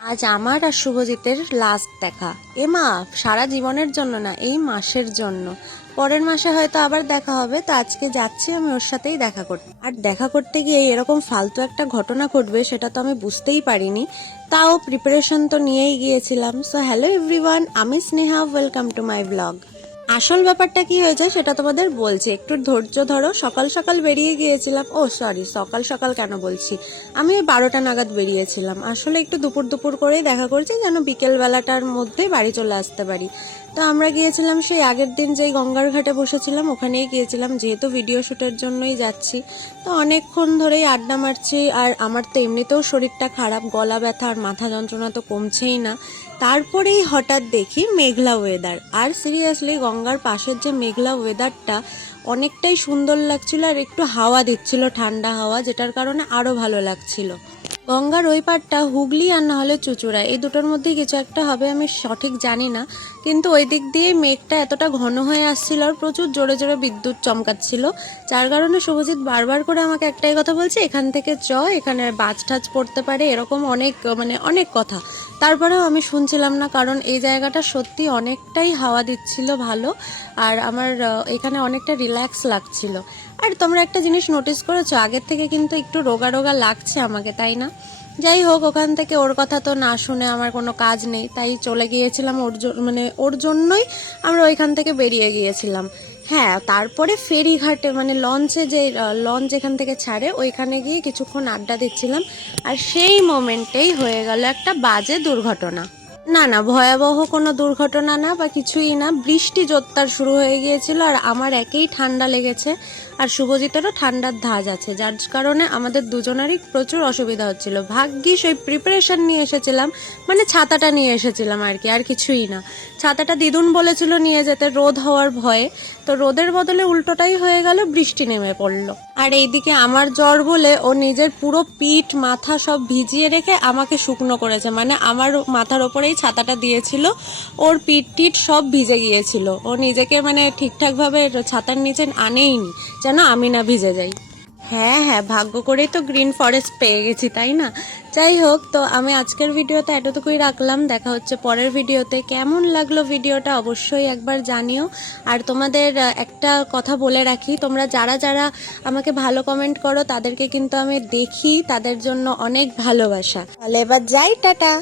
আজ আমার আর শুভজিতের লাস্ট দেখা। মা, সারা জীবনের জন্য না, এই মাসের জন্য। পরের মাসে হয়তো আবার দেখা হবে, তো আজকে যাচ্ছি আমি ওর সাথেই দেখা করতে। আর দেখা করতে গিয়ে এরকম ফালতু একটা ঘটনা ঘটবে সেটা তো আমি বুঝতেই পারিনি, তাও প্রিপারেশন তো নিয়েই গিয়েছিলাম। সো হ্যালো এভরিওয়ান, আমি Sneha, welcome to my blog. আসল ব্যাপারটা কি হয়েছে সেটা তোমাদের বলছি, একটু ধৈর্য ধরো। সকাল সকাল বেরিয়ে গিয়েছিলাম, সরি, সকাল সকাল কেন বলছি, আমি 12টা নাগাদ বেরিয়েছিলাম। আসলে একটু দুপুর দুপুর করেই দেখা করছি, যেন বিকেল বেলাটার মধ্যে বাড়ি চলে আসতে পারি। তো আমরা গিয়েছিলাম সেই আগের দিন যেই গঙ্গার ঘাটে বসেছিলাম ওখানেই গিয়েছিলাম, যেহেতু ভিডিও শ্যুটের জন্যই যাচ্ছি। তো অনেকক্ষণ ধরেই আড্ডা মারছি, আর আমার তো এমনিতেও শরীরটা খারাপ, গলা ব্যথা আর মাথা যন্ত্রণা তো কমছেই না। তারপরেই হঠাৎ দেখি মেঘলা ওয়েদার, আর সিরিয়াসলি গঙ্গার পাশের যে মেঘলা ওয়েদারটা অনেকটাই সুন্দর লাগছিল, আর একটু হাওয়া দিচ্ছিল, ঠান্ডা হাওয়া, যেটার কারণে আরও ভালো লাগছিল। গঙ্গার ওই পাড়টা হুগলি আর না হলে চুঁচুড়া, এই দুটোর মধ্যে কিছু একটা হবে, আমি সঠিক জানি না। কিন্তু ওই দিক দিয়ে মেঘটা এতটা ঘন হয়ে আসছিল আর প্রচুর জোরে জোরে বিদ্যুৎ চমকাচ্ছিল, যার কারণে শুভজিৎ বারবার করে আমাকে একটাই কথা বলছে, এখান থেকে এখানে বাজ টাজ পড়তে পারে, এরকম অনেক কথা। তারপরেও আমি শুনছিলাম না, কারণ এই জায়গাটা সত্যি অনেকটাই হাওয়া দিচ্ছিল ভালো, আর আমার এখানে অনেকটা রিল্যাক্স লাগছিল। আর তোমরা একটা জিনিস নোটিস করেছো, আগের থেকে কিন্তু একটু রোগা রোগা লাগছে আমাকে, তাই না? যাই হোক, ওখান থেকে ওর কথা তো না শুনে আমার কোনো কাজ নেই, তাই চলে গিয়েছিলাম ওর জন্যই আমরা ওইখান থেকে বেরিয়ে গিয়েছিলাম। হ্যাঁ, তারপরে ফেরিঘাটে লঞ্চে, যে লঞ্চ এখান থেকে ছাড়ে ওইখানে গিয়ে কিছুক্ষণ আড্ডা দিচ্ছিলাম, আর সেই মোমেন্টেই হয়ে গেল একটা বাজে দুর্ঘটনা। না না, ভয়াবহ কোনো দুর্ঘটনা না বা কিছুই না, বৃষ্টি জোরদার শুরু হয়ে গিয়েছিল, আর আমার একেই ঠান্ডা লেগেছে, আর শুভজিতেরও ঠান্ডার ধাঁচ আছে, যার কারণে আমাদের দুজনেরই প্রচুর অসুবিধা হচ্ছিল। ভাগ্যিস ওই প্রিপারেশন নিয়ে এসেছিলাম, ছাতাটা নিয়ে এসেছিলাম আর কি, আর কিছুই না। ছাতাটা দিদুন বলেছিল নিয়ে যেতে রোদ হওয়ার ভয়ে, তো রোদের বদলে উল্টোটাই হয়ে গেল, বৃষ্টি নেমে পড়লো। আর এইদিকে আমার জ্বর বলে ও নিজের পুরো পিঠ মাথা সব ভিজিয়ে রেখে আমাকে শুকনো করেছে, আমার মাথার ওপরেই ছাতাটা দিয়েছিল, ওর পিঠ টিঠ সব ভিজে গিয়েছিল, ও নিজেকে ঠিকঠাকভাবে ছাতার নিচে আনেইনি, যেন আমি না ভিজে যাই। হ্যাঁ হ্যাঁ, ভাগ্য করেই তো গ্রিন ফরেস্ট পেয়ে গেছি, তাই না? যাই হোক, তো আমি আজকের ভিডিওতে এতটুকুই রাখলাম, দেখা হচ্ছে পরের ভিডিওতে। কেমন লাগলো ভিডিওটা অবশ্যই একবার জানিও। আর তোমাদের একটা কথা বলে রাখি, তোমরা যারা যারা আমাকে ভালো কমেন্ট করো তাদেরকে কিন্তু আমি দেখি, তাদের জন্য অনেক ভালোবাসা। তাহলে এবার যাই, টাটা।